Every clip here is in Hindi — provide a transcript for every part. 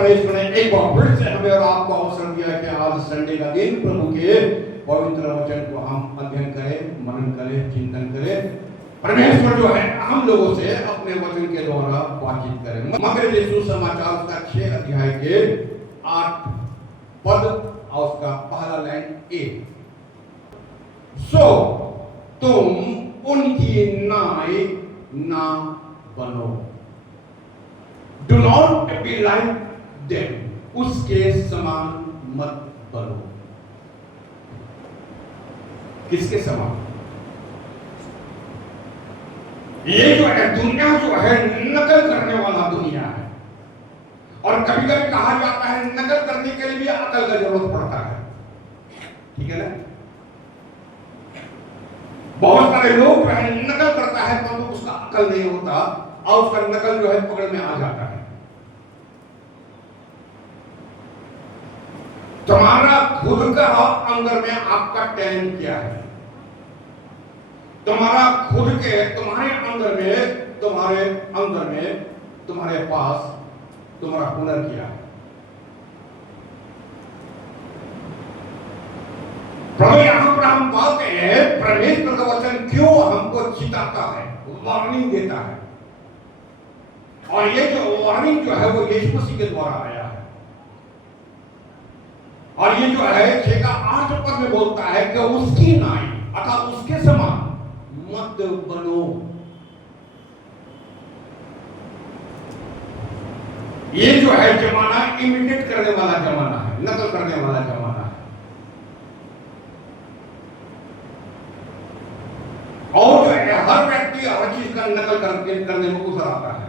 परमेश्वर ने एक बार फिर से हमें और आपको अवसर दिया कि आज संडे का दिन प्रभु के पवित्र वचन को हम अध्ययन करें, मनन करें, चिंतन करें। परमेश्वर जो है हम लोगों से अपने वचन के द्वारा बातचीत करें। मगर यीशु समाचार उसका 6 अध्याय के 8 पद और उसका पहला लाइन ए, सो तुम उनकी नाई ना बनो, do not be like them, उसके समान मत बनो। किसके समान? ये जो है दुनिया जो है नकल करने वाला दुनिया है, और कभी कभी कहा जाता है नकल करने के लिए भी अकल का जरूरत पड़ता है। ठीक है ना? बहुत सारे लोग जो है नकल करता है परंतु तो उसका अकल नहीं होता और उसका नकल जो है पकड़ में आ जाता है। तुम्हारा खुद का अंदर में आपका टैलेंट क्या है? तुम्हारा खुद के तुम्हारे अंदर में तुम्हारे पास तुम्हारा हुनर क्या है? प्रभु यहां पर हम पाते हैं परमेश्वर का वचन क्यों हमको चिताता है, वार्निंग देता है। और ये जो वार्निंग जो है वो यीशु मसीह के द्वारा आया है। और ये जो है 6 का 8 पद में बोलता है कि उसकी नाई अर्थात उसके समान मत बनो। ये जो है जमाना इमिटेट करने वाला जमाना है, नकल करने वाला जमाना है। और जो है हर व्यक्ति हर चीज का नकल करने में उतर आता है।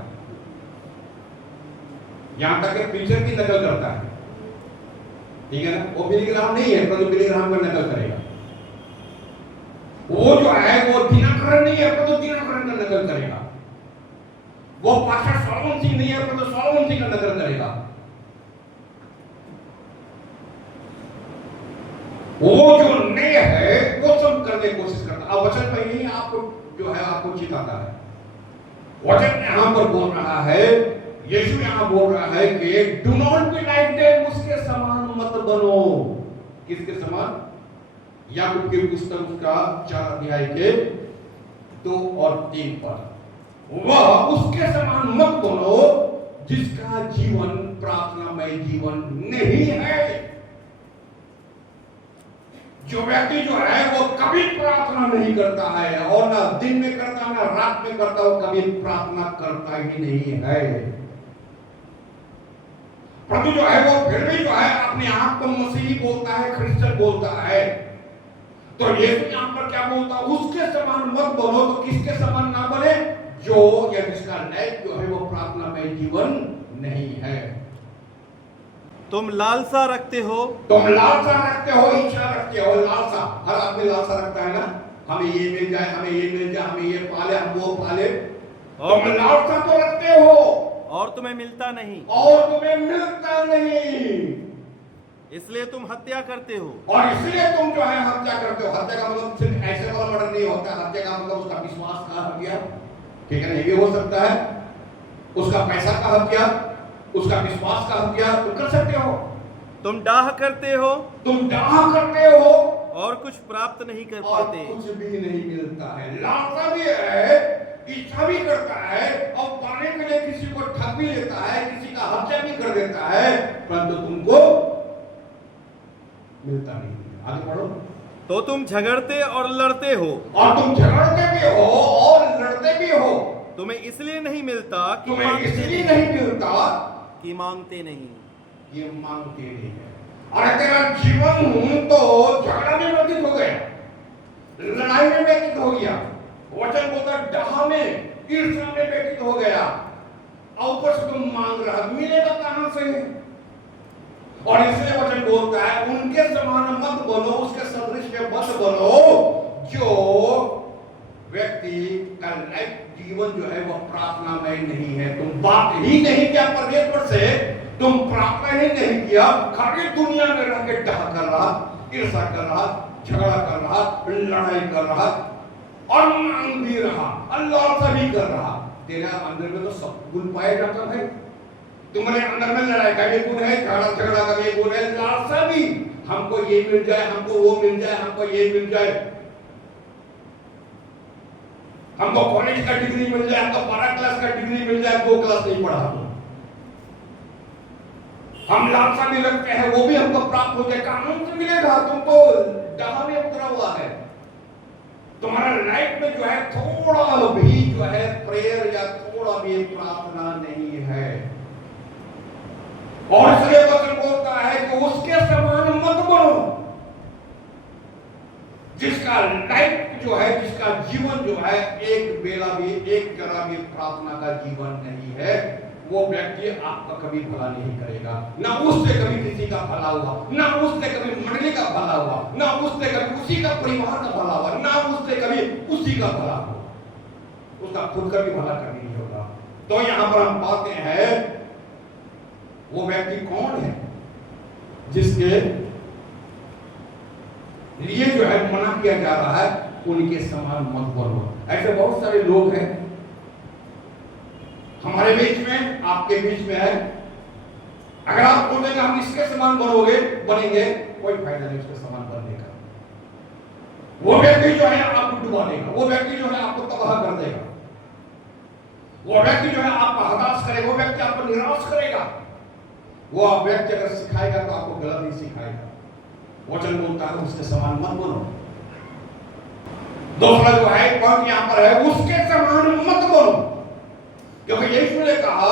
यहां तक कि पिक्चर की नकल करता है। ठीक है ना? वो मिलीग्राम नहीं है परंतु मिलीग्राम का नकल करेगा। वो जो है वो दिनकरण नहीं है परंतु दिनकरण का नकल करेगा। वो पास्टर सोलोमन सिंह नहीं है परंतु सोलोमन सिंह का नकल करेगा। वो जो नहीं है वो सब करने की कोशिश करता है। अब वचन में ही आपको जो है आपको चिताता है। वचन यहां पर बोल रहा है, यीशु यहां बोल रहा है कि do not be like them, उसके समान मत बनो। किसके समान? याकूब की पुस्तक का 4 अध्याय के 2 और 3 पद, वह उसके समान मत बनो जिसका जीवन प्रार्थनामय जीवन नहीं है। जो व्यक्ति जो है वो कभी प्रार्थना नहीं करता है और ना दिन में करता ना रात में करता, वो कभी प्रार्थना करता ही नहीं है। परंतु जो है वो फिर भी जो है अपने आप को मसीही बोलता है, क्रिश्चियन बोलता है। तो यीशु यहां पर क्या बोलता है? उसके समान मत बनो। तो किसके समान ना बने? जो या जिसका लाइफ जो है वो प्रार्थनामय जीवन नहीं है। तुम लालसा रखते हो, इच्छा रखते हो। लालसा, हर आदमी लालसा रखता है ना, हमें ये मिल जाए, हमें ये मिल जाए, हमें ये पाले, हम वो पाले। तुम लालसा तो रखते हो और तुम्हें मिलता नहीं, इसलिए तुम हत्या करते हो। और इसलिए तुम जो है हत्या करते हो। हत्या का मतलब सिर्फ ऐसे वाला मर्डर नहीं होता। हत्या का मतलब उसका विश्वास का हत्या, ठीक है ना, ये भी हो सकता है। उसका पैसा का हत्या, उसका विश्वास का हत्या तुम कर सकते हो। तुम डाह करते हो और कुछ प्राप्त नहीं कर पाते, कुछ भी नहीं मिलता है। लालसा भी है, इच्छा भी करता है और पाने के लिए किसी को ठग भी लेता है, किसी का हत्या भी कर देता है, परंतु तुमको मिलता नहीं। आगे पढ़ो। तो तुम झगड़ते और लड़ते हो, और तुम झगड़ते भी हो और लड़ते भी हो। तुम्हें इसलिए नहीं मिलता कि मांगते नहीं। ये मांगते नहीं है। और तेरा जीवन तो झगड़ा में व्यतीत हो गया, लड़ाई में व्यतीत हो गया। वचन बोलता डाह में, ईर्ष्या में व्यतीत हो गया। और ऊपर से तुम मांग रहा, मिलेगा कहां से? और इसलिए वचन बोलता है उनके समान मत बनो, उसके सदृश मत बनो, जो व्यक्ति का लाइफ जीवन जो है वह प्रार्थनामय नहीं है। तुम बात ही नहीं किया परमेश्वर से, तुम प्रार्थना ही नहीं किया, खाली दुनिया में रह के डाह कर रहा, ईर्ष्या कर रहा, झगड़ा कर रहा, लड़ाई कर रहा और मांग भी रहा, अल्लाह से भी कर रहा। तेरे अंदर में तो सब गुण पाया जाता है। तुम्हारे अंदर में लड़ाई का भी गुण है, झगड़ा का भी गुण है, लालसा भी, हमको ये मिल जाए, हमको वो मिल जाए, हमको ये मिल जाए, हमको कॉलेज का डिग्री मिल जाए, हमको 12 क्लास का डिग्री मिल जाए, 2 क्लास नहीं पढ़ा तो हम लालसा भी रखते हैं, वो भी हमको प्राप्त हो जाए, कानून से मिलेगा, तुमको डहा में उतरा हुआ है। तुम्हारा लाइफ में जो है थोड़ा भी जो है प्रेयर या थोड़ा भी प्रार्थना नहीं है, और इसलिए वचन बोलता है कि उसके समान मत बनो। जिसका लाइफ जो है, जिसका जीवन जो है एक बेला भी, एक जरा भी प्रार्थना का जीवन नहीं है, वो व्यक्ति आपका कभी भला नहीं करेगा। ना उससे कभी किसी का भला हुआ, ना उससे कभी मंडली का भला हुआ, ना उससे कभी उसी का परिवार का भला हुआ, ना उससे कभी उसी का भला हुआ, उसका खुद का भी भला कभी नहीं होगा। तो यहां पर हम पाते हैं वो व्यक्ति कौन है जिसके लिए जो है मना किया जा रहा है, उनके समान मत बनो। ऐसे बहुत सारे लोग हैं हमारे बीच में, आपके बीच में है। अगर आप बोलेंगे हम इसके समान बनेंगे, कोई फायदा नहीं उसके समान बनने का। वो व्यक्ति जो है आपको डुबा देगा, वो व्यक्ति जो है आपको तबाह कर देगा, वो व्यक्ति जो है आपको हताश करेगा, वो व्यक्ति आपको निराश करेगा। वो व्यक्ति अगर सिखाएगा तो आपको गलत ही सिखाएगा। वचन बोलता है उसके समान मत बनो। दूसरा जो है पॉइंट यहां पर है, उसके समान मत बनो, क्योंकि यीशु ने कहा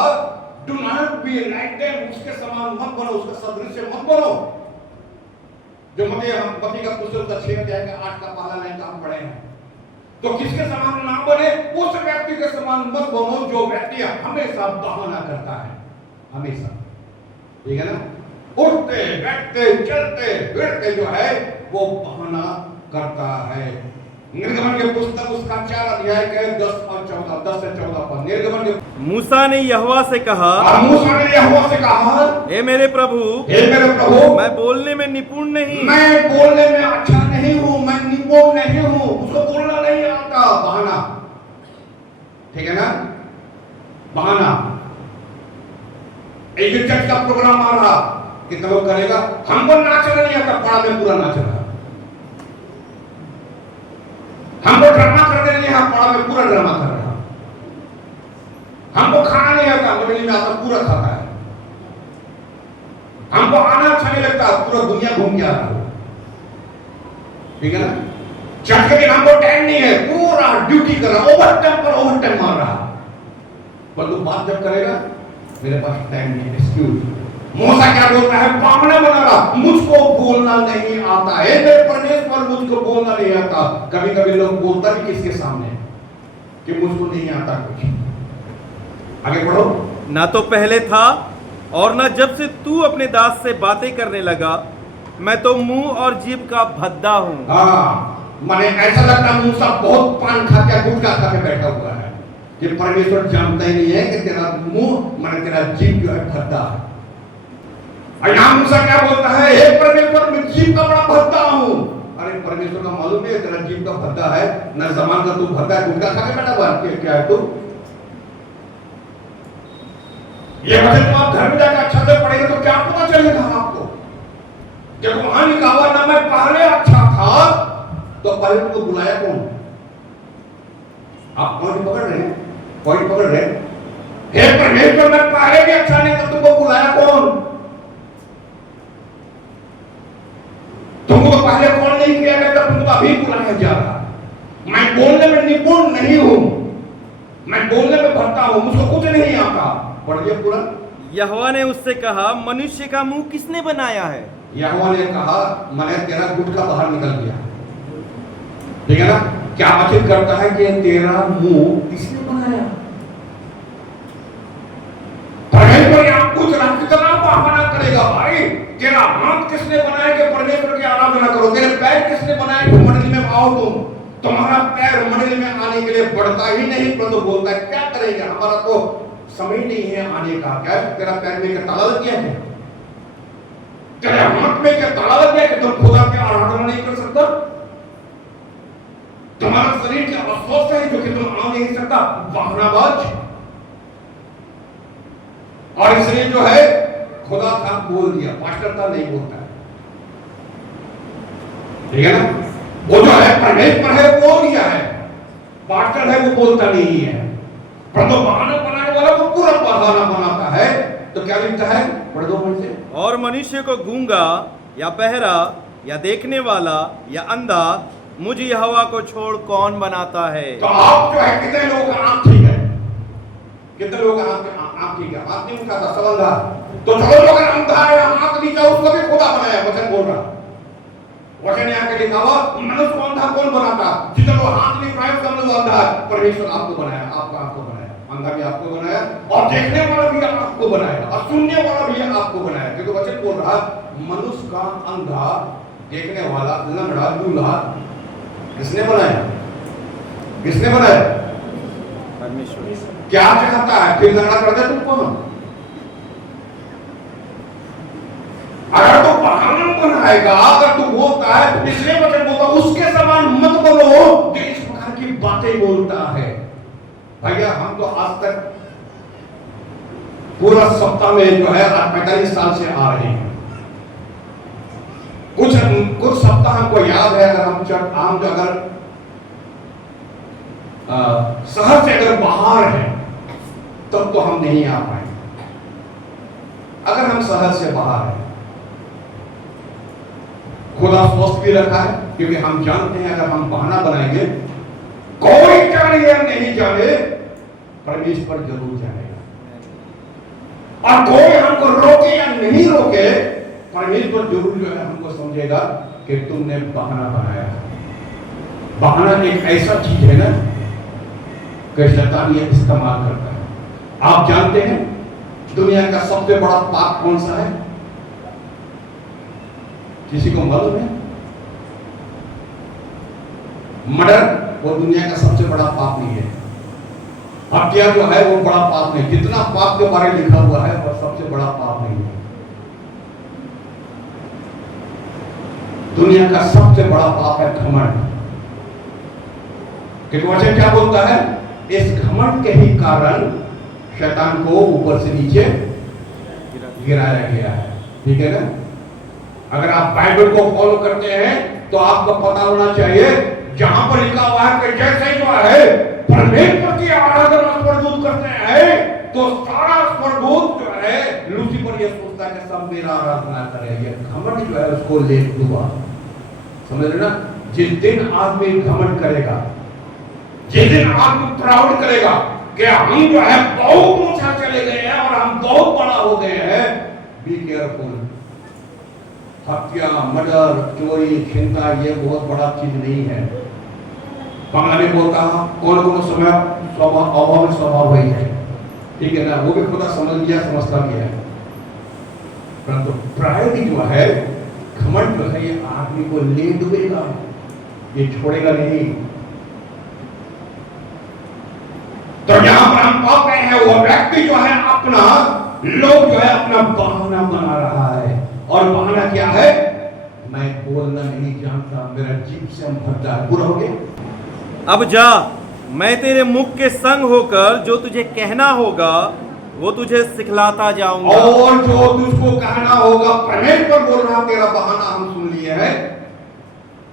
do not be like them, उसके समान मत बनो, उसके सदृश मत बनो। जो मती का पुस्तक 6 अध्याय का 8 का पहला लाइन का हम पढ़े हैं। तो किसके समान ना बने, उस व्यक्ति के समान मत बनो जो व्यक्ति हमेशा बहाना करता है, हमेशा, ठीक है ना, उठते बैठते चलते फिरते जो है वो बहाना करता है। निर्गमन के पुस्तक उसका 4 अध्याय के 10 से 14 पर निर्गमन के मूसा ने यहोवा से कहा, मूसा ने यहोवा से कहा, हे मेरे प्रभु, मैं बोलने में निपुण नहीं, मैं बोलने में अच्छा नहीं हूं, मैं निपुण नहीं हूं, उसको बोलना नहीं आता। बहाना, ठीक है ना, बहाना। एक चर्च का प्रोग्राम आ रहा, कितना लोग करेगा, हमको नाचना नहीं आता, पाड़ा में पूरा नाच रहा, हमको ड्रामा करने नहीं आता, पाड़ा में पूरा ड्रामा कर रहा, हमको खाना नहीं आता, मंडली में आता पूरा खाता है, हमको आना अच्छा नहीं लगता, पूरा दुनिया घूम के आ रहा, ठीक है ना। चर्च के दिन हमको टाइम नहीं है, पूरा ड्यूटी कर रहा, ओवर टाइम मार रहा, पर तू बात जब करेगा मेरे पास टाइम नहीं, एक्सक्यूज। मूसा क्या बोलता है, बहाना बना रहा, मुझको बोलना नहीं आता है, मेरे परमेश्वर मुझको बोलना नहीं आता। कभी कभी लोग बोलता भी किसके सामने कि मुझको नहीं आता कुछ। आगे बढ़ो। ना तो पहले था और ना जब से तू अपने दास से बातें करने लगा, मैं तो मुंह और जीभ का भद्दा हूं। हाँ, माने ऐसा लगता है मूसा बहुत पान खा के गुटखा खा के बैठा हुआ है, कि परमेश्वर जानता ही नहीं है कि तेरा मुंह माने तेरा जीभ जो है भद्दा है। और यहां मूसा क्या बोलता है, हे परमेश्वर मैं जीभ का बड़ा भद्दा हूं। अरे परमेश्वर का मालूम है तेरा जीभ का भद्दा है, न जमान का तू भद्दा है, गुटखा खा के बैठा हुआ है, क्या है तू? ये वचन तो आप घर में जाकर अच्छा से पढ़ेंगे तो क्या पता चलेगा आपको। जब वहां लिखा हुआ ना मैं पहले अच्छा था, तो पहले तुमको बुलाया कौन? आप पॉइंट पकड़ रहे हैं, पॉइंट पकड़ रहे हैं। हे परमेश्वर मैं पहले भी अच्छा नहीं था, तुमको बुलाया कौन? तुमको पहले कॉल नहीं किया गया, तुमको अभी बुलाया जा रहा। मैं बोलने में निपुण नहीं हूं, मैं बोलने में भटका हूं, मुझको कुछ नहीं आता। पढ़िए पूरा। यहोवा ने उससे कहा, मनुष्य का मुंह किसने बनाया है? यहोवा ने कहा, मैंने तेरा गुटखा बाहर निकल गया, ठीक है ना। क्या बातचीत करता है कि तेरा मुंह किसने बनाया? परमेश्वर यहां पूछ रहा, कितना बहाना करेगा भाई? तेरा हाथ किसने बनाया कि परमेश्वर की आराधना करो? तेरे पैर किसने बनाए कि मंडली में आओ तुम? तुम्हारा पैर मंडली में आने के लिए बढ़ता ही नहीं, परंतु बोलता है क्या करेंगे, हमारा तो समय नहीं है आने का। क्या तेरा पैर में क्या ताला लग गया है? तेरे हाथ में क्या ताला लग गया कि तुम खुदा की आराधना नहीं कर सकता? तुम्हारा शरीर क्या अस्वस्थ है जो कि तुम आ नहीं सकता? बहानाबाज। और इसलिए जो है खुदा था बोल दिया, पास्टर था नहीं बोलता है, ठीक है ना। वो जो है परमेश्वर है बोल दिया है, पास्टर है वो बोलता नहीं है। पर तो बहाना बनाने वाला वो पूरा बहाना बनाता है। तो क्या लिखता है, पढ़ दो मुझसे। और मनुष्य को गूंगा या बहरा या देखने वाला या अंधा मुझ यहोवा को छोड़ कौन बनाता है। तो आप जो है कितने लोगों का आंख ठीक है, कितने लोगों का आंख ठीक है, आंख नहीं उठाता समझदा। तो जो लोग अंधा है आंख नहीं जा उसको भी खुदा बनाया, वचन बोल रहा। वचन यहाँ के लिखा हुआ मनुष्य को अंधा कौन बनाता, जितने लोग हाथ नहीं उठाए सब लोग अंधा है। परमेश्वर आपको बनाया, आपका आपको बनाया, अंधा भी आपको बनाया और देखने वाला भी आपको बनाया और सुनने वाला भी आपको बनाया। क्योंकि वचन बोल रहा मनुष्य का अंधा, देखने वाला, लंगड़ा, लूला किसने बनाया, किसने बनाया, परमेश्वर। क्या चाहता है फिर लंगड़ा कर दे तुमको। अगर तू बहाना बनाएगा, अगर तू बोलता है तो इसलिए वचन बोलता उसके समान मत बोलो जो इस प्रकार की बातें बोलता है। भैया हम तो आज तक पूरा सप्ताह में जो है 45 साल से आ रहे हैं। कुछ सप्ताह हमको याद है, अगर हम जो अगर शहर से अगर बाहर है तब तो हम नहीं आ पाए। अगर हम शहर से बाहर है, खुदा स्वस्थ भी रखा है, क्योंकि हम जानते हैं अगर हम बहाना बनाएंगे, कोई जाने या नहीं जाने परमेश्वर जरूर जानेगा। और कोई हमको रोके या नहीं रोके परमेश्वर जरूर जो है हमको समझेगा कि तुमने बहाना बनाया। बहाना एक ऐसा चीज है ना कि शैतान ये इस्तेमाल करता है। आप जानते हैं दुनिया का सबसे बड़ा पाप कौन सा है, किसी को मालूम है? मर्डर वो दुनिया का सबसे बड़ा पाप नहीं है। हत्या जो है वो बड़ा पाप नहीं, जितना पाप के बारे में लिखा हुआ है वो सबसे बड़ा पाप नहीं है। दुनिया का सबसे बड़ा पाप है घमंड। क्योंकि वचन क्या बोलता है, इस घमंड के ही कारण शैतान को ऊपर से नीचे गिराया गया है, ठीक है ना। अगर आप बाइबल को फॉलो करते हैं तो आपको पता होना चाहिए जहां पर लिखा हुआ है कि जैसे जो है परमेश्वर की आराधना स्वर्गदूत करते हैं तो सारा स्वर्गदूत जो है लूसीफर ये सोचता है कि सब मेरा आराधना करे। ये घमंड जो है उसको ले डूबा, समझ रहे ना। जिस दिन आदमी घमंड करेगा, जिस दिन आदमी प्राउड करेगा कि हम जो है बहुत ऊंचा चले गए हैं और हम बहुत बड़ा हो गए हैं, बी केयरफुल। हत्या, मर्डर, चोरी, चिंता ये बहुत बड़ा चीज नहीं है। बांग्ला में बोलता कौन कौन समय अभाव स्वभाव वही है, ठीक है ना। वो भी खुदा समझ लिया, समझता भी है। परंतु प्रायोरिटी जो है घमंड जो है ये आदमी को ले डूबेगा, ये छोड़ेगा नहीं। तो यहां पर हम पाते हैं वो व्यक्ति जो है अपना लोग जो है अपना बहाना बना रहा है। और बहाना क्या है, मैं बोलना नहीं जानता, मेरा जीभ से हम भरता है। पूरा हो गया। अब जा, मैं तेरे मुख के संग होकर जो तुझे कहना होगा वो तुझे सिखलाता जाऊंगा। और जो तुझको कहना होगा, परमेश्वर बोल रहा, तेरा बहाना हम सुन लिए हैं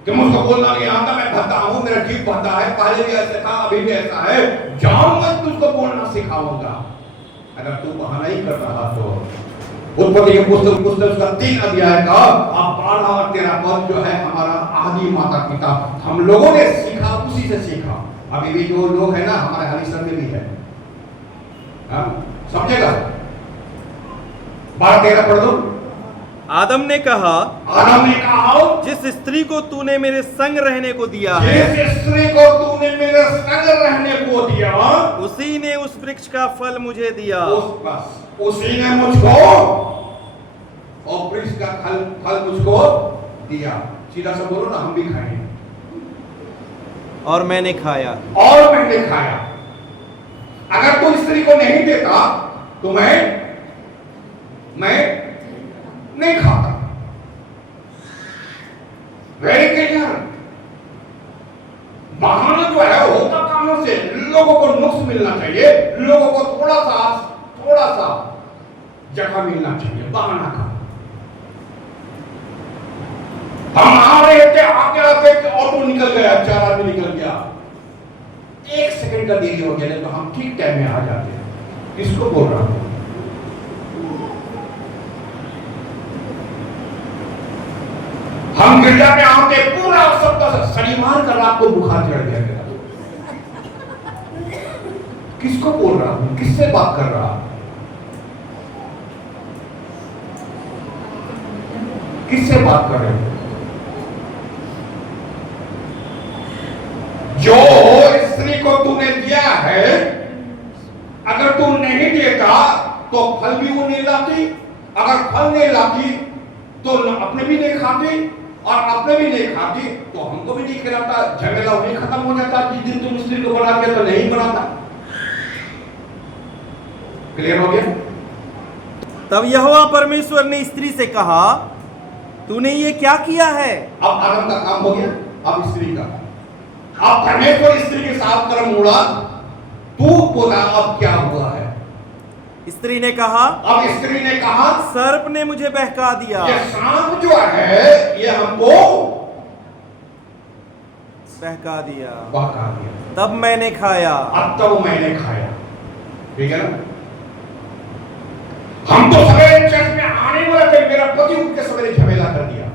कि मुझको बोलना नहीं आता, मैं भरता हूं, मेरा जीभ भरता है, पहले भी ऐसा था अभी भी ऐसा है, जाऊंगा तुझको बोलना सिखाऊंगा। अगर तू बहाना ही कर रहा तो उत्पत्ति के पुस्तक का 3 अध्याय का 12 और 13 पद जो है हमारा आदि माता पिता हम लोगों ने सीखा, उसी से सीखा। अभी भी जो लोग है ना हमारे हरीसर में भी है, समझेगा। 12-13 पढ़ दो। आदम ने कहा, जिस स्त्री को तूने मेरे संग रहने को दिया है, जिस स्त्री को तूने मेरे संग रहने को दिया, उसी ने उस वृक्ष का फल मुझे दिया। उसी ने मुझको और वृक्ष का फल मुझको दिया। सीधा सा बोलो ना, हम भी खाएंगे। और मैंने खाया। और मैंने खाया। अगर तू स्त्री को नहीं देता तो मैं नहीं खाता। Very clear. बहाना जो है होता कहां से, लोगों को नुक्स मिलना चाहिए, लोगों को थोड़ा सा जगह मिलना चाहिए, बहाना का। हम आ रहे थे, आगे आगे ऑटो निकल गया, 4 आदमी निकल गया, 1 सेकंड का देरी हो गया, नहीं तो हम ठीक टाइम में आ जाते हैं। किसको बोल रहा हूं? हम गिरजा में आते पूरा सबका सड़ी मार कर रात को बुखार चढ़ गया मेरा। किसको बोल रहा हूं? किससे बात कर रहा? किससे बात कर रहे हो? जो स्त्री को तूने दिया है, अगर तू नहीं देता तो फल भी वो नहीं लाती, अगर फल नहीं लाती तो अपने भी नहीं खाती, और अपने भी नहीं खाती तो हमको भी नहीं खिलाता। झमेला वही खत्म हो जाता। जिस दिन तुम स्त्री को बना के तो नहीं बनाता। क्लियर हो गया? तब यहोवा परमेश्वर ने स्त्री से कहा, तूने ये क्या किया है? अब आदम का काम हो गया, अब स्त्री का। अब परमेश्वर स्त्री के साथ कर्म उड़ा, तू बोला अब क्या हुआ है? स्त्री ने कहा, अब स्त्री ने कहा, सर्प ने मुझे बहका दिया। ये सांप जो है ये हमको बहका दिया, बहका दिया, तब मैंने खाया। अब तो मैंने खाया। ठीक है ना? हम तो सवेरे चर्च में आने वाले थे, मेरा पति उठ के सवेरे झमेला कर दिया।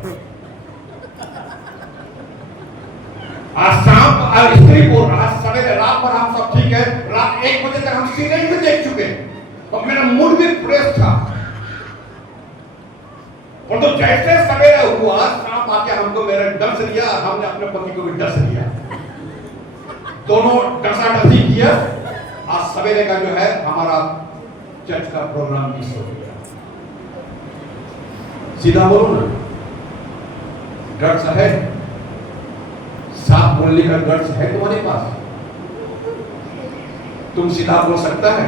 आज सांप और स्त्री बोल रहा, सवेरे रात भर हम सब ठीक है, रात 1 बजे तक हम सीरियल में देख चुके, तो मेरा मूड भी फ्रेश था। और तो जैसे सवेरे हुआ, सांप आके हमको मेरा डस लिया, हमने अपने पति को भी डस लिया, दोनों डसाडसी किया। आज सवेरे का जो है हमारा चर्च का प्रोग्राम मिस हो गया। सीधा बोलो ना, गट्स है, साफ बोलने का गट्स है तुम्हारे पास? तुम सीधा बोल सकता है?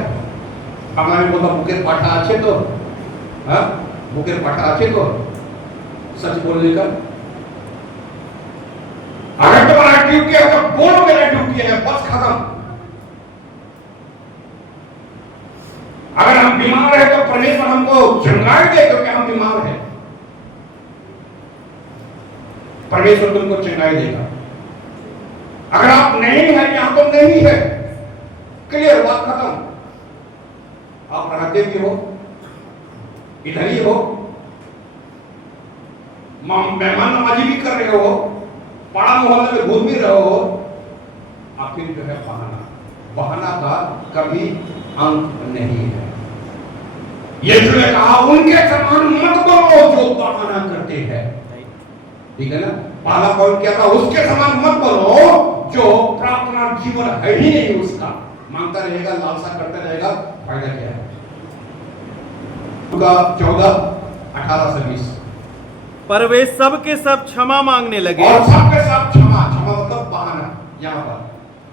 हमारे बोला बुकेर पाठा अच्छे तो, हाँ बुकेर पाठा अच्छे तो सच बोलने का। अगर तुम्हारा ड्यूटी है तो बोलो मेरा ड्यूटी है, बस खत्म। अगर हम बीमार है तो परमेश्वर हमको चंगाई दे, क्योंकि हम बीमार हैं। परमेश्वर तुमको चंगाई देगा। अगर आप नहीं है, यहां तो नहीं है, क्लियर, बात खत्म। आप रहते भी हो, इधर ही हो, मेहमान नवाजी भी कर रहे हो, पाड़ा मोहल्ले में घूम भी रहे हो, आखिर जो है बहाना, बहाना का कभी अंत नहीं है। यीशु ने कहा उनके समान मत बनो जो बहाना करते हैं। ठीक है ना? पहला पॉइंट क्या था? उसके समान मत बनो जो प्रार्थना जीवन है ही नहीं उसका, मांगता रहेगा, लालसा करता रहेगा, फायदा क्या है? 14:18-20। पर वे सब के सब क्षमा मांगने लगे। और सब के सब क्षमा, क्षमा मतलब बहाना। यहाँ पर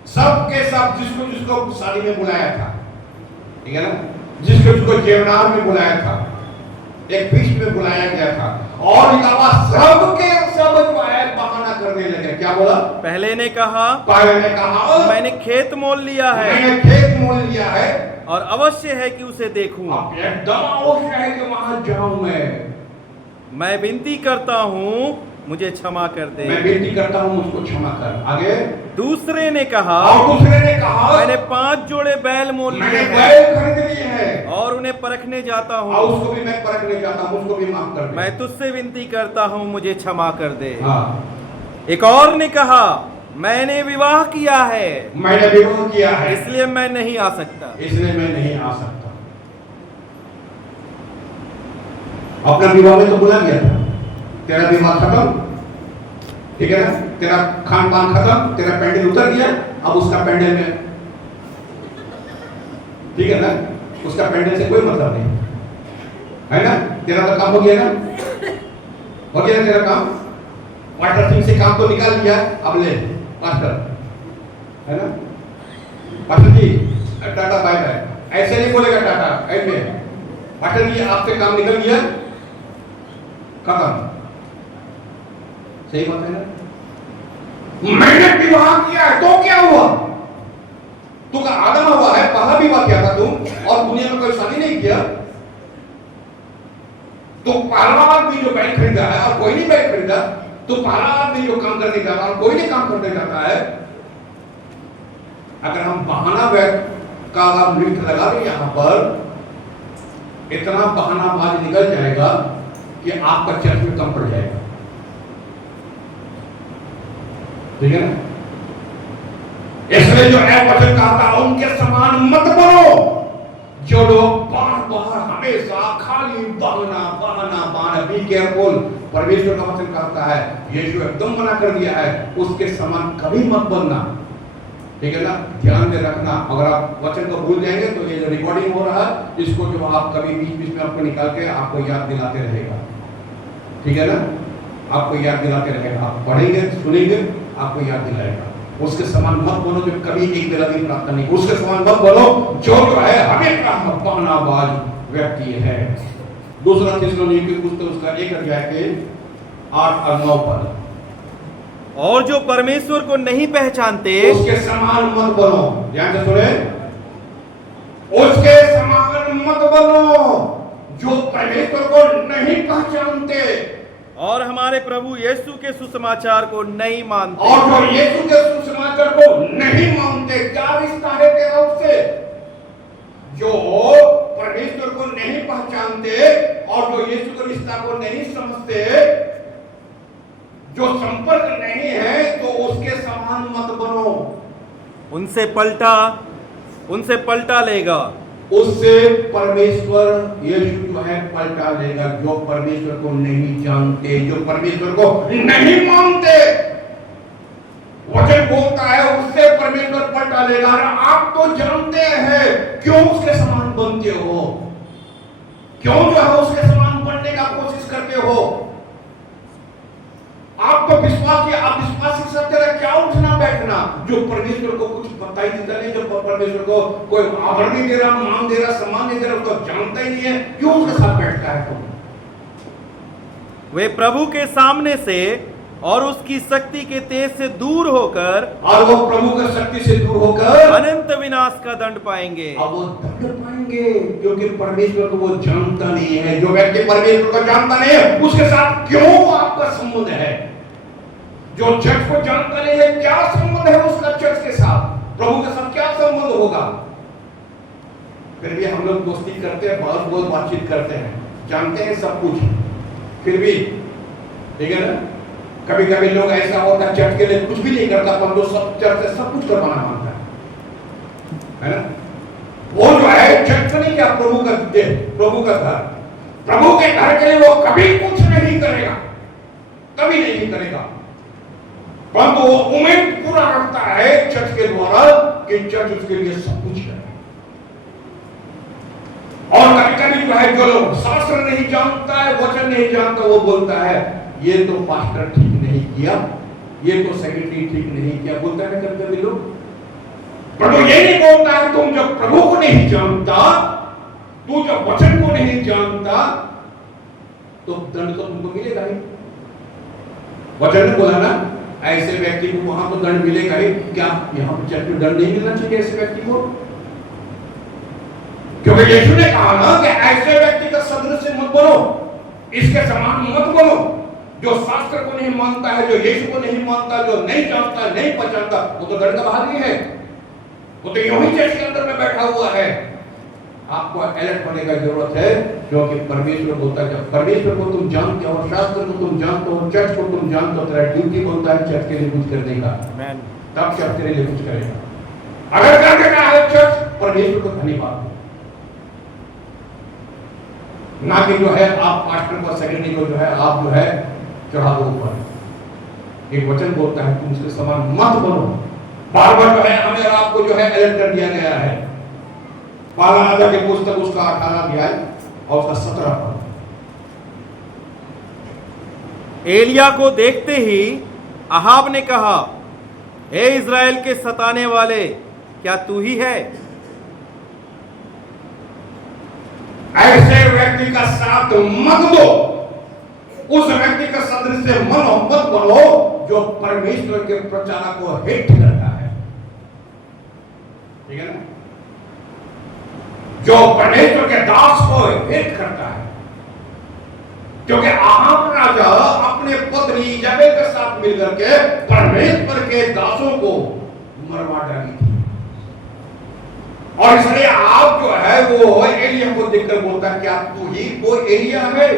सब के सब जिसको शादी में बुलाया था, ठीक है ना, जिसको जेवनार में बुलाया था, एक फीस्ट में बुलाया गया था, और इलावा सब के सब जो है बहाना करने लगे। क्या बोला? पहले ने कहा मैंने खेत मोल लिया है, मैंने खेत मोल लिया है, और अवश्य है कि उसे देखूं। एकदम अवश्य है कि वहां जाऊं मैं विनती करता हूं मुझे क्षमा कर दे। मैं विनती करता हूं मुझको क्षमा कर। आगे दूसरे ने कहा, और दूसरे ने कहा मैंने 5 जोड़े बैल मोल लिए मैंने हैं, बैल खरीद लिए हैं, और उन्हें परखने जाता हूं। और उसको भी मैं परखने जाता हूं, उसको भी माफ कर दे। मैं तुझसे विनती करता हूं मुझे क्षमा कर दे। हाँ। एक और ने कहा मैंने विवाह किया है, मैंने विवाह किया है, इसलिए मैं नहीं आ सकता। इसलिए मैं नहीं आ सकता। अपना विवाह में तो बुला गया था, तेरा विवाह खत्म, ठीक है ना, तेरा खान पान खत्म, तेरा पैंडल उतर गया, अब उसका पैंडल में, ठीक है ना, उसका पैंडल से कोई मतलब नहीं है ना। तेरा तो काम हो गया ना, हो गया ना तेरा काम। मास्टर सिंह से काम तो निकाल लिया, अब ले मास्टर, है ना। मास्टर जी टाटा बाय बाय, ऐसे नहीं बोलेगा टाटा, ऐसे मास्टर जी आपसे काम निकल गया, खत्म। सही बात है ना। मैंने विवाह किया है तो क्या हुआ? तू का आदम हुआ है, पहला विवाह किया था तुम, और दुनिया में कोई शादी नहीं किया। तो पहला आदमी जो बैल खरीदा है और कोई नहीं बैल खरीदा, तो पहला आदमी जो काम करने जाता है और कोई नहीं काम करने जाता है। अगर हम बहाना का नृत्य लगा दें यहां पर, इतना बहानाबाज निकल जाएगा कि आपका चर्च में कम पड़ जाएगा। ठीक है ना? इसलिए जो है वचन कहता है उनके समान मत बनो, जो लोग बार बार हमेशा खाली बहाना बहाना बहाना। बी केयरफुल, परमेश्वर का वचन कहता है, यीशु एकदम मना कर दिया है, उसके समान कभी मत बनना। ठीक है ना? ध्यान में रखना, अगर आप वचन को भूल जाएंगे तो ये जो रिकॉर्डिंग हो रहा है इसको जो आप कभी बीच बीच में आपको निकाल के आपको याद दिलाते रहेगा। ठीक है ना? आपको याद दिलाते रहेगा, आप पढ़ेंगे सुनेंगे आपको याद दिलाएगा। उसके समान मत बोलो जो कभी एक बेला भी प्रार्थना नहीं, उसके समान मत बोलो जो है हमेशा बहानाबाज व्यक्ति है। दूसरा थिस्सलुनीकी की पुस्तक उसका 1 अध्याय के 8 और 9 पद, और जो परमेश्वर को नहीं पहचानते उसके समान मत बनो। ध्यान से सुने, उसके समान मत बनो जो परमेश्वर को नहीं पहचानते और हमारे प्रभु यीशु के सुसमाचार को नहीं मानते। और जो यीशु के सुसमाचार को नहीं मानते, क्या रिश्ता है तेरा उससे? जो परमेश्वर को नहीं पहचानते और जो यीशु के रिश्ता को नहीं समझते, जो संपर्क नहीं है, तो उसके समान मत बनो। उनसे पलटा लेगा, उससे परमेश्वर यीशु जो है पलटा लेगा। जो परमेश्वर को नहीं जानते, जो परमेश्वर को नहीं मानते, वचन बोलता है उससे परमेश्वर पलटा लेगा। आप तो जानते हैं, क्यों उसके समान बनते हो? क्यों जो है उसके समान बनने का कोशिश करते हो? आप तो विश्वासी, आप विश्वासी सब तरह क्या उठना बैठना? जो परमेश्वर को कुछ पता ही नहीं चले, जो परमेश्वर को कोई आभरण नहीं दे रहा, मान दे रहा, सम्मान नहीं दे रहा, उसको जानता ही नहीं है, क्यों उसके साथ बैठता है? तुम वे प्रभु के सामने से और उसकी शक्ति के तेज से दूर होकर, और वो प्रभु की शक्ति से दूर होकर अनंत विनाश का दंड पाएंगे। अब वो दंड पाएंगे, क्योंकि परमेश्वर को वो जानता नहीं है। जो व्यक्ति परमेश्वर को जानता नहीं है, उसके साथ क्यों आपका संबंध है? जो चर्च को जानता नहीं है, क्या संबंध है उसका चर्च के साथ? प्रभु के साथ क्या संबंध होगा? फिर भी हम लोग दोस्ती करते हैं, बहुत बातचीत करते हैं, जानते हैं सब कुछ, फिर भी ठीक है ना? कभी कभी लोग ऐसा होता है चर्च के लिए कुछ भी नहीं करता, पर जो सब चर्च से सब कुछ करवाना मांगता है ना? वो जो है चर्च नहीं क्या, प्रभु का घर, प्रभु के घर के लिए वो कभी कुछ नहीं करेगा, कभी नहीं करेगा। परंतु वो उम्मीद पूरा रखता है चर्च के द्वारा कि चर्च उसके लिए सब कुछ है। और कभी कभी जो है जो लोग शास्त्र नहीं जानता है, वचन नहीं जानता, वो बोलता है ये तो पास्टर ठीक नहीं किया, ये तो सेक्रेटरी ठीक नहीं किया, बोलता है कभी कभी लोग। पर वो ये नहीं बोलता है तुम जब प्रभु को नहीं जानता, तू जब वचन को नहीं जानता, तो दंड तो तुमको मिलेगा ही। वचन ने बोला ना, ऐसे व्यक्ति को वहां तो दंड मिलेगा ही। क्या यहाँ पर चर्च में दंड नहीं मिलना चाहिए ऐसे व्यक्ति को? क्योंकि यीशु ने कहा ना कि ऐसे व्यक्ति का सदृश मत बनो, इसके समान मत बनो। जो शास्त्र को नहीं मानता है, जो यीशु को नहीं मानता, जो नहीं जानता, नहीं पहचानता, वो तो दंड का भागी है, वो तो यूं ही चर्च के अंदर में बैठा हुआ है। आपको अलर्ट होने का जरूरत है, क्योंकि परमेश्वर बोलता है जब परमेश्वर को तुम जानते हो, शास्त्र को तुम जानते हो, चर्च को तुम जानते हो, तेरा ड्यूटी बनता है चर्च के लिए कुछ करने का, तब चर्च तेरे लिए कुछ करेगा। अगर कर देना है चर्च, परमेश्वर को धन्यवाद, ना कि जो है आप पास्टर को, सेक्रेटरी को जो है आप जो है चढ़ा दो ऊपर। एक वचन बोलता है तुम उसके समान मत बनो। बार बार जो है हमें और आपको जो है अलर्ट कर दिया गया है। पहला राजा की पुस्तक उसका 18 अध्याय और उसका 17 पद। एलिया को देखते ही अहाब ने कहा, हे इज़राइल के सताने वाले, क्या तू ही है? ऐसे व्यक्ति का साथ मत दो, उस व्यक्ति का सदृश से मत बनो जो परमेश्वर के प्रचारक को हेट करता है। ठीक है ना? जो परमेश्वर के दास को हेट करता है, इजाबेल के साथ मिलकर के परमेश्वर के दासों को मरवा डाली थी। और इसलिए आप जो है वो एलिया को देखकर बोलता है, क्या तू ही वो एलिया है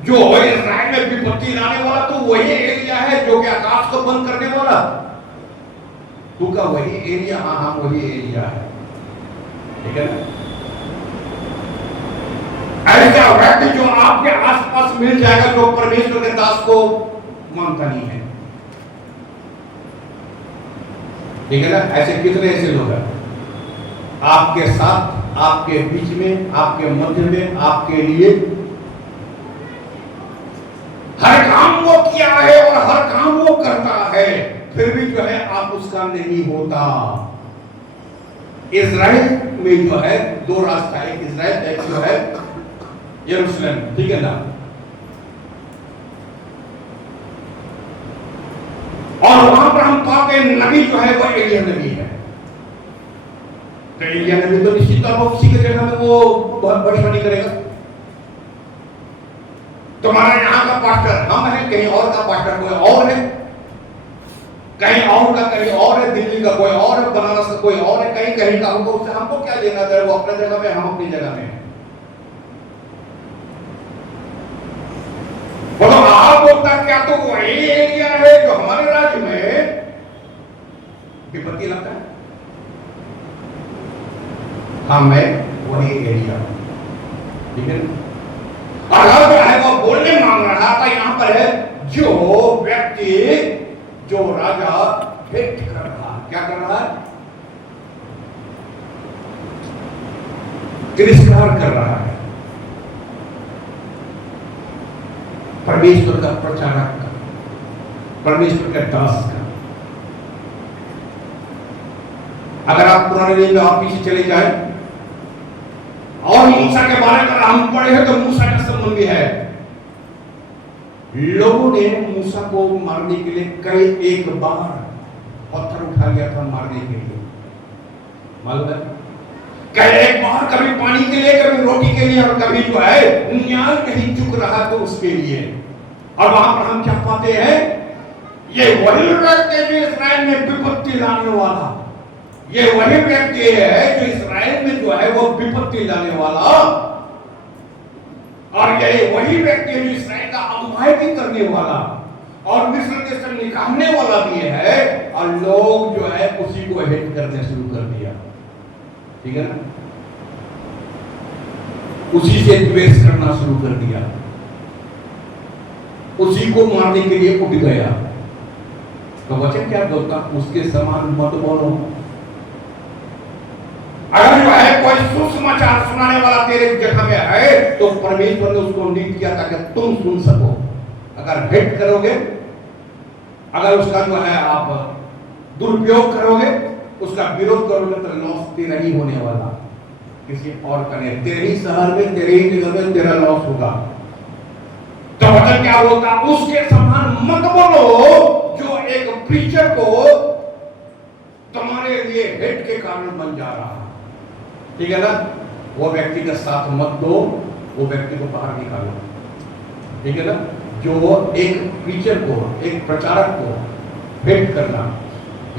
जो इस्राएल में विपत्ति लाने वाला? तो वही एलिया है जो कि आकाश को बंद करने वाला? तू का वही एलिया? हाँ हाँ वही एलिया है। ठीक है ना? ऐसा व्यक्ति जो आपके आसपास मिल जाएगा जो परमेश्वर के दास को मानता नहीं है। ठीक है ना? ऐसे कितने ऐसे लोग हैं आपके साथ, आपके बीच में, आपके मध्य में, आपके लिए हर काम वो किया है और हर काम वो करता है, फिर भी जो है आप उसका नहीं होता। इज़राइल में जो है दो रास्ता है, एक इज़राइल, एक जो है यरूशलेम। ठीक है ना? और वहां पर हम पाते हैं नबी जो है वो एलिया नबी है। तो एलिया नबी तो निश्चित तौर पर किसी के जगह में वो भविष्यवाणी करेगा। तुम्हारा यहाँ का पास्टर हम है, कहीं और का पास्टर कोई और है, कहीं और का कहीं और है, दिल्ली का कोई और है, बनारस का कोई और है, कहीं कहीं का। हमको उससे हमको क्या लेना देना? वो अपने जगह में, हम अपनी जगह में। बोलो आप बोलता क्या तो वही एरिया है जो हमारे राज्य में विपत्ति लगता है? हाँ मैं वही एरिया। ठीक है? अगर जो है वो बोलने मांग रहा था, यहां पर है जो व्यक्ति, जो राजा हिट कर रहा, क्या कर रहा है? तिरस्कार कर रहा है परमेश्वर का प्रचारक का, परमेश्वर के दास का। अगर आप पुराने नियम में आप पीछे चले जाए और मूसा के बारे में हम पढ़े हैं तो मूसा का संबंध भी है। लोगों ने मूसा को मारने के लिए कई एक बार पत्थर उठा लिया था मारने के लिए, मालूम है? कई एक बार, कभी पानी के लिए, कभी रोटी के लिए, और कभी जो है न्याय कहीं चुक रहा तो उसके लिए। और वहां पर हम क्या पाते हैं? ये वही व्यक्ति जो इस्राएल में विपत्ति लाने वाला, ये वही व्यक्ति है जो इस्राएल में जो है वो विपत्ति लाने वाला, और ये वही व्यक्ति है जो इस्राएल का अगुवाई भी करने वाला और मिस्र देश से निकालने वाला भी है। और लोग जो है उसी को हेट करने शुरू कर दिया। ठीक है ना? उसी से द्वेष करना शुरू कर दिया, उसी को मारने के लिए उठ गया। तो वचन क्या बोलता? उसके समान मत बोलो। अगर जो है कोई सुसमाचार सुनाने वाला तेरे जगह में है तो परमेश्वर ने उसको नीड किया ताकि तुम सुन सको। अगर हेट करोगे, अगर उसका जो है आप दुरुपयोग करोगे, उसका विरोध करोगे, तो लॉस तेरा ही होने वाला, किसी और का नहीं। तेरे ही शहर में, तेरे ही जगह में तेरा लॉस होगा। तो वचन क्या बोलता? उसके समान मत बोलो जो एक प्रीचर को तुम्हारे लिए हेट के कारण बन जा रहा है। ठीक है ना? वो व्यक्ति का साथ मत दो, वो व्यक्ति को बाहर निकालो। ठीक है ना? जो एक प्रीचर को, एक प्रचारक को हेट करना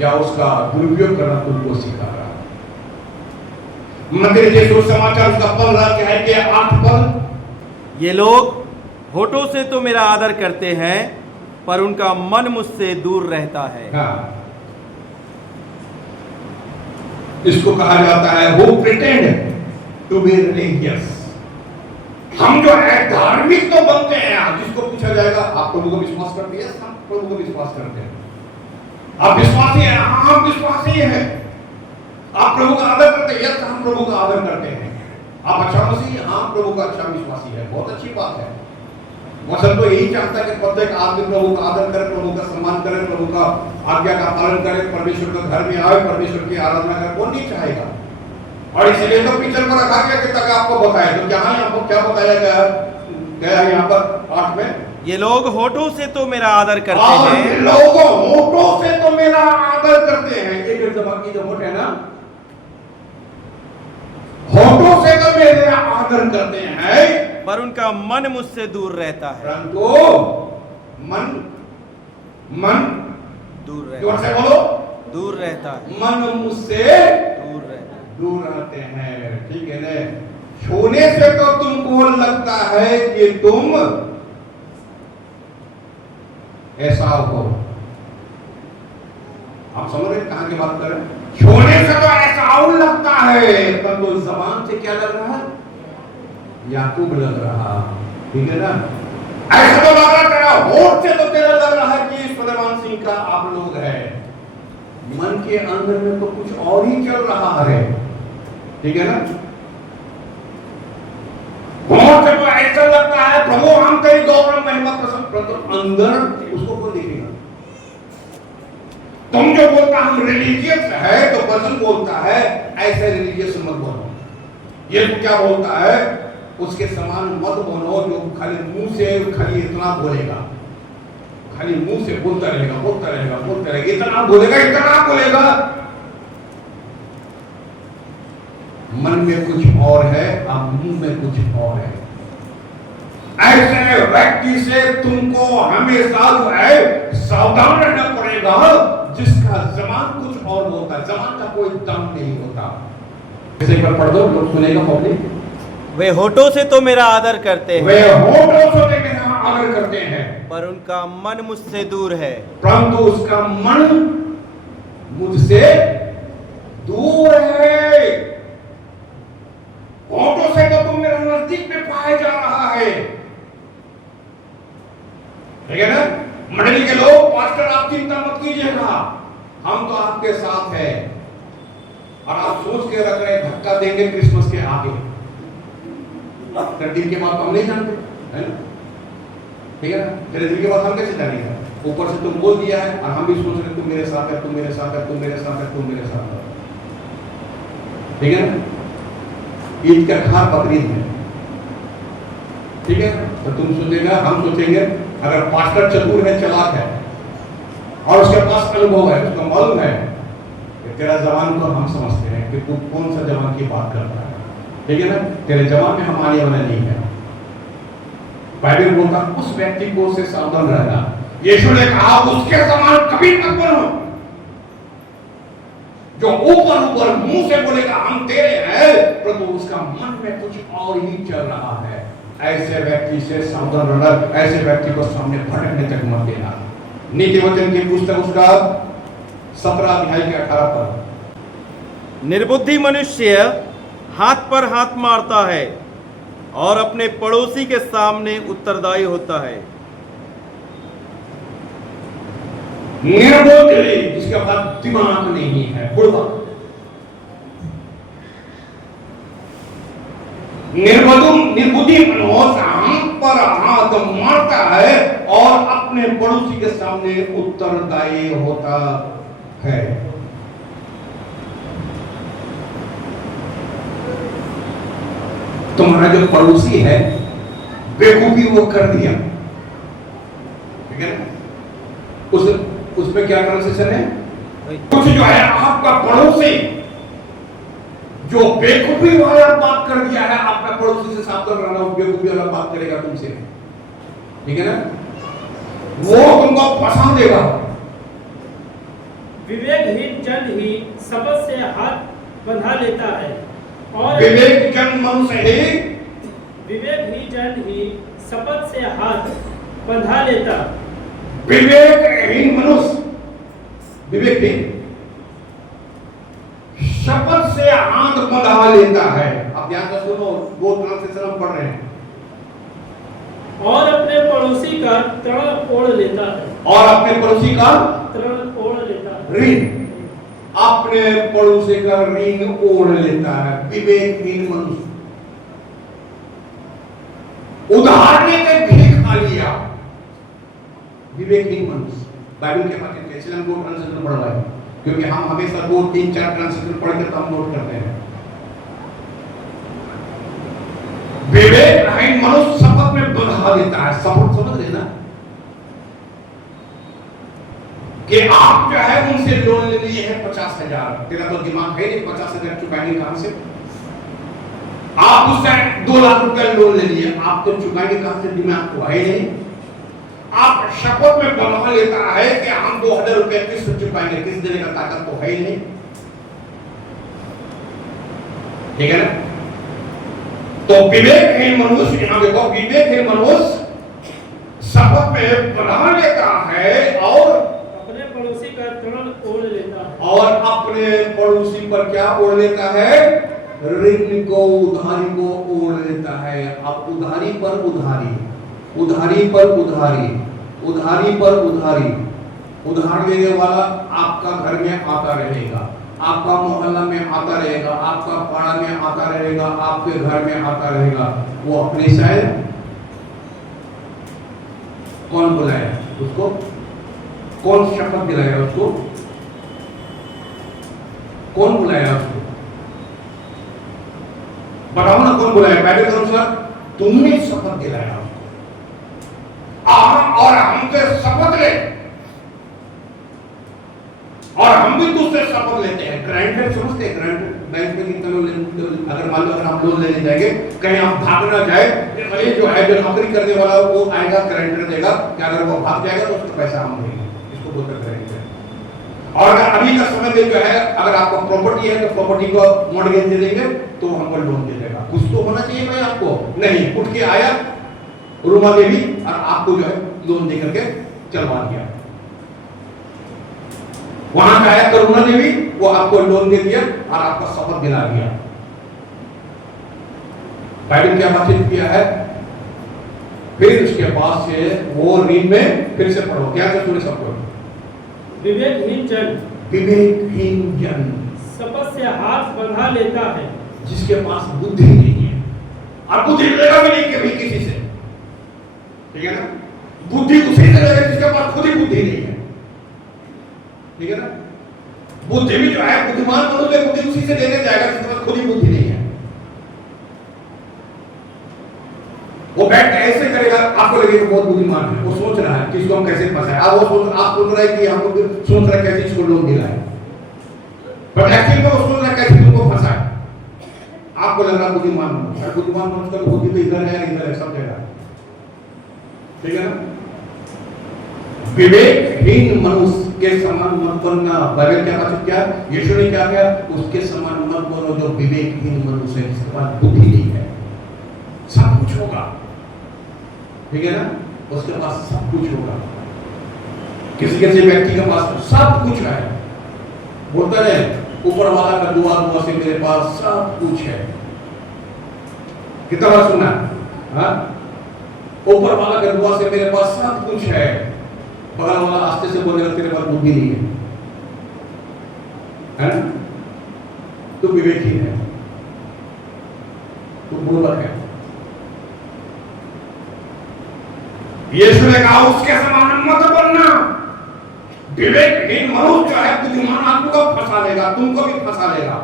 या उसका दुरुपयोग करना तुमको सिखा रहा है। मंदिर के समाचार उसका 15 अध्याय के 8 पद। ये लोग होठों से तो मेरा आदर करते हैं पर उनका मन मुझसे दूर रहता है। हाँ। इसको कहा जाता है वो प्रिटेंड टू बी रिलीजियस। हम जो है धार्मिक तो बनते हैं। जिसको पूछा जाएगा आप प्रभु को विश्वास करते हैं? हम प्रभु को विश्वास करते हैं। आप विश्वासी हैं? हम विश्वासी हैं। आप प्रभु का आदर करते हैं? हम प्रभु का आदर करते हैं। आप अच्छा मसीह? हाँ प्रभु का अच्छा विश्वासी है। बहुत अच्छी बात है। वचन तो यही चाहता है कि प्रत्येक आदमी प्रभु का आदर करे, प्रभु का सम्मान करे, प्रभु का आज्ञा का पालन करे, परमेश्वर के घर में आए, परमेश्वर की आराधना करे। कौन नहीं चाहेगा? और इसलिए तो पिक्चर को रखा गया कि तक आपको बताए। तो क्या यहाँ पर क्या बताया गया यहाँ पर 8 में? ये लोग होठों से तो मेरा आदर करते हैं। लोग होठों से तो मेरा आदर करते हैं। एक जबान की जो होठ है ना, होठों से तो मेरा आदर करते हैं, पर उनका मन मुझसे दूर रहता है। परंतु मन मन दूर जोर रहता से बोलो, दूर रहता है, मन मुझसे दूर रहता है। दूर रहते हैं। ठीक है ना? छूने से तो तुमको लगता है कि तुम ऐसा हो। आप समझ रहे हैं कहां की बात कर रहे हैं? छूने से तो ऐसा लगता है, परंतु जबान से क्या लग रहा है? याकूब लग रहा। ठीक है ना? ऐसा तो लग रहा तेरा होठ से तो तेरा लग रहा है कि सुलेमान सिंह का आप लोग है, मन के अंदर में तो कुछ और ही चल रहा है। ठीक है ना? होठ से तो ऐसा लगता है प्रभु हम तेरी गौरव महिमा प्रसन्न, परंतु अंदर उसको कौन देखेगा? तुम जो बोलता हम रिलीजियस है तो वचन बोलता है ऐसे रिलीजियस मत बनो। ये तो क्या बोलता है? उसके समान मत बनो जो खाली मुंह से खाली इतना बोलेगा, खाली मुंह से बोलता रहेगा, बोलता रहेगा, बोलता रहेगा, इतना बोलेगा, इतना बोलेगा, मन में कुछ और है और मुंह में कुछ और है। ऐसे व्यक्ति से तुमको हमेशा जो है सावधान रहना पड़ेगा, जिसका जबान कुछ और होता है, जबान का कोई दम नहीं होता। इसे एक बार पढ़ दो, लोग सुनेगा पब्लिक। वे होठों से तो मेरा आदर करते वे हैं, होठों से मेरा आदर करते हैं, पर उनका मन मुझसे दूर है। परंतु उसका मन मुझसे दूर है। होठों से तो तुम मेरे नजदीक में पाया जा रहा है। ठीक है ना? मंडली के लोग, पास्टर आप चिंता मत कीजिएगा, हम तो आपके साथ हैं। और आप सोच के रख रहे धक्का देंगे क्रिसमस के आगे, दिल के बात हम नहीं जानते, है ना? ठीक है ना? तेरे दिल के बात हम कैसे जानेंगे? ऊपर से तुम बोल दिया है और हम भी सोच रहे तुम मेरे साथ है, तुम मेरे साथ है, तुम मेरे साथ है, तुम मेरे साथ है। ठीक है ना? ईद का खार बकरीद है। ठीक है? तो तुम सोचेगा, हम सोचेंगे अगर पास्टर चतुर है, चालाक है और उसके पास अनुभव है, उसको मालूम है कि तेरा जबान को हम समझते हैं कि तू कौन सा जबान की बात करता है। ठीक है ना? तेरे जबान में हम आने वाला नहीं है। बाइबल बोलता उस व्यक्ति को से सावधान रहना। यीशु ने कहा उसके समान कभी मत बनो, जो ऊपर ऊपर मुंह से बोलेगा हम तेरे हैं, परंतु उसका मन में कुछ और ही चल रहा है। ऐसे व्यक्ति से सावधान रहना, ऐसे व्यक्ति को सामने भटकने तक मत देना। नीति वचन की पुस्तक उसका 17 अध्याय के 18 पद। निर्बुद्धि मनुष्य हाथ पर हाथ मारता है और अपने पड़ोसी के सामने उत्तरदायी होता है। निर्बुद्धि जिसके पास दिमाग नहीं है, बुड़बक। निर्बुद्धि मनुष्य हाथ पर हाथ मारता है और अपने पड़ोसी के सामने उत्तरदायी होता है। तुम्हारा जो पड़ोसी है बेवकूफी वो कर दिया, ठीक है ना? उसमें क्या ट्रांसलेशन है? कुछ जो है आपका पड़ोसी जो बेवकूफी वाला बात कर दिया है, आपका पड़ोसी से सावधान रहना, वो बेवकूफी वाला बात करेगा तुमसे, ठीक है ना? वो तुमको फंसा देगा। विवेकहीन जन ही शपथ से हाथ बंधा लेता है और विवेक जन मनुष्य ही जन ही शपथ से हाथ बंधा लेता। विवेकहीन मनुष्य, विवेकहीन शपथ से हाथ बंधा लेता है। अब ध्यान से सुनो, दो ट्रांसलेशन हम पढ़ रहे हैं। और अपने पड़ोसी का तृण ओढ़ लेता है, और अपने पड़ोसी का तृण ओढ़ लेता है। ऋण, अपने पड़ोसी का ऋण ओढ़ लेता है। विवेकहीन मनुष्य उधार लेके भीख खा लिया, विवेकहीन मनुष्य। बाइबल के पास इसलिए हम दो ट्रांसलेशन पढ़ रहे हैं, क्योंकि हम हमेशा 2, 3, 4 ट्रांसलेशन पढ़ के हम नोट करते हैं। विवेकहीन मनुष्य शपथ में बंधा देता है। शपथ समझ लेना कि आप जो है उनसे लोन ले लिए हैं 50,000, तेरा तो दिमाग है नहीं, 50,000 चुकाएंगे कहां से? आप उससे 2 लाख रुपया लोन ले लिए, आप तो चुकाएंगे कहां से? दिमाग तो है नहीं। आप शपथ में बंधा लेता है कि हम 2000 रुपया किस्त चुकाएंगे, किस्त देने का ताकत तो है ही नहीं, ठीक है ना? तो विवेकहीन मनुष्य, यहां देखो, विवेकहीन मनुष्य शपथ में बंधा लेता है और अपने पड़ोसी का ऋण ओढ़ लेता है। और अपने पड़ोसी पर क्या ओढ़ लेता है? ऋण को, उधारी को ओढ़ लेता है। अब उधारी पर उधारी, उधारी पर उधारी, उधारी पर उधारी। उधार लेने वाला आपका घर में आता रहेगा, आपका मोहल्ला में आता रहेगा, आपका पाड़ा में आता रहेगा, आपके घर में आता रहेगा। वो अपने शायद कौन बुलाया उसको? कौन शपथ दिलाया उसको? कौन बुलाया उसको? बताओ ना, कौन बुलाया? बाइबल के अनुसार तुमने शपथ दिलाया उसको। और हम तो शपथ ले, और हम भी दूसरे शपथ लेते हैं। ग्रांटर समझते हैं? ग्रांटर बैंक में कितना लोन, अगर मान लो अगर हम लोन लेने जाएंगे, कहीं आप भाग ना जाए, ये जो है, जो नौकरी करने वाला वो आएगा, ग्रांटर देगा कि अगर वो भाग जाएगा तो उसका पैसा हम देंगे, इसको बोलते हैं ग्रांटर। और अगर अभी का समय में जो है, अगर आपको प्रॉपर्टी है तो प्रॉपर्टी को मॉर्गेज दे देंगे तो हमको लोन दे देगा। कुछ तो होना चाहिए भाई आपको। नहीं, उठ के आया रूमा देवी और आपको जो है लोन दे करके चलवा दिया। वहां आया करुणा देवी, वो आपको लोन दे दिया और आपका शपथ दिला दिया। बाइबल क्या बातचीत किया है? फिर उसके बाद से वो ऋण में फिर से पढ़ो, क्या से सुने सबको? विवेकहीन जन, विवेकहीन जन शपथ से हाथ बंधा लेता है, जिसके पास बुद्धि नहीं है, और बुद्धि लेगा भी नहीं कभी किसी से, ठीक है ना? बुद्धि उसी से लेगा जिसके पास खुद ही बुद्धि नहीं है, ठीक है ना? बुद्धि भी जो है, बुद्धिमान मनुष्य बुद्धि उसी से लेने जाएगा जिसके पास खुद ही बुद्धि नहीं है। वो बैठ के ऐसे करेगा, आपको लगेगा बहुत बुद्धिमान है, वो सोच रहा है कि इसको हम कैसे फंसाएं। आप सोच रहे हैं कि हम सोच रहे हैं कैसे इसको लोन दिलाएं, पर एक्चुअली में वो सोच रहा है कैसे तुमको फंसाएं। आपको लग रहा बुद्धिमान मनुष्य, बुद्धिमान मनुष्य का बुद्धि तो इधर है, इधर है, सब जगह, ठीक है ना? विवेकहीन मनुष्य के समान मत बनना। बाइबल क्या बात क्या? यीशु ने क्या किया? उसके समान मत बनो जो विवेकहीन मनुष्य है, जिसके पास बुद्धि नहीं है। सब कुछ होगा, ठीक है ना? उसके पास सब कुछ होगा। किसी किसी व्यक्ति के पास सब कुछ है, बोलता है ऊपर वाला का दुआ दुआ से मेरे पास सब कुछ है। कितना बार सुना? हाँ, ऊपर वाला का दुआ से मेरे पास सब कुछ है। बगल वाला आस्ते से बोलेगा तेरे पास बुद्धि नहीं है ना? तू विवेकहीन है, तू मूर्ख है। यीशु ने कहा उसके समान मत बनना। विवेकहीन मनुष्य जो है बुद्धिमान आदमी को फंसा लेगा, तुमको भी फंसा लेगा,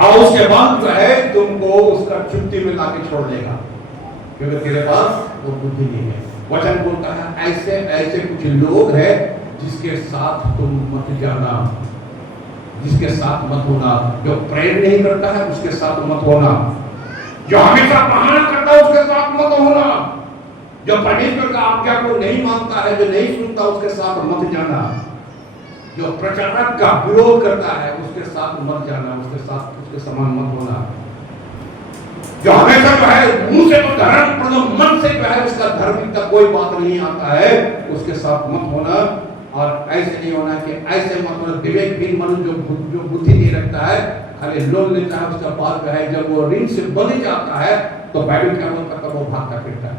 और उसके बाद जो है तुमको उसका चुट्टी में लाके छोड़ देगा, क्योंकि तेरे पास वो बुद्धि नहीं है। वचन बोलता है ऐसे ऐसे कुछ लोग हैं जिसके साथ तुम मत जाना, जिसके साथ मत होना। जो प्रेम नहीं करता है उसके साथ मत होना, जो हमेशा बहाना करता है उसके साथ मत होना, जो परमेश्वर का आज्ञा को नहीं मानता है, जो नहीं सुनता उसके साथ मत जाना, जो प्रचारक का विरोध करता है उसके साथ मत जाना, उसके साथ उसके समान मत होना। जो हमेशा जो है मुंह से तो धर्म, पर मन से जो है उसका धर्म का कोई बात नहीं आता है, उसके साथ मत होना। और ऐसे नहीं होना कि ऐसे मत होना। विवेकहीन मनुष्य जो बुद्धि नहीं रखता है, खाली लोन लेता है, उसका बाद जो है जब वो ऋण से बंध जाता है तो बाइबल क्या बोलता है? वो भागता फिरता है,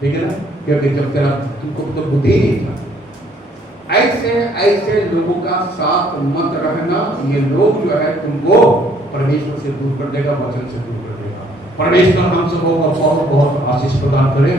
ठीक है ना? क्योंकि जब तेरा तुमको तो बुद्धि नहीं था। ऐसे ऐसे लोगों का साथ मत रहना। ये लोग जो है तुमको परमेश्वर से दूर कर देगा, वचन से दूर कर देगा। परमेश्वर हम सबों को बहुत बहुत आशीष प्रदान करे।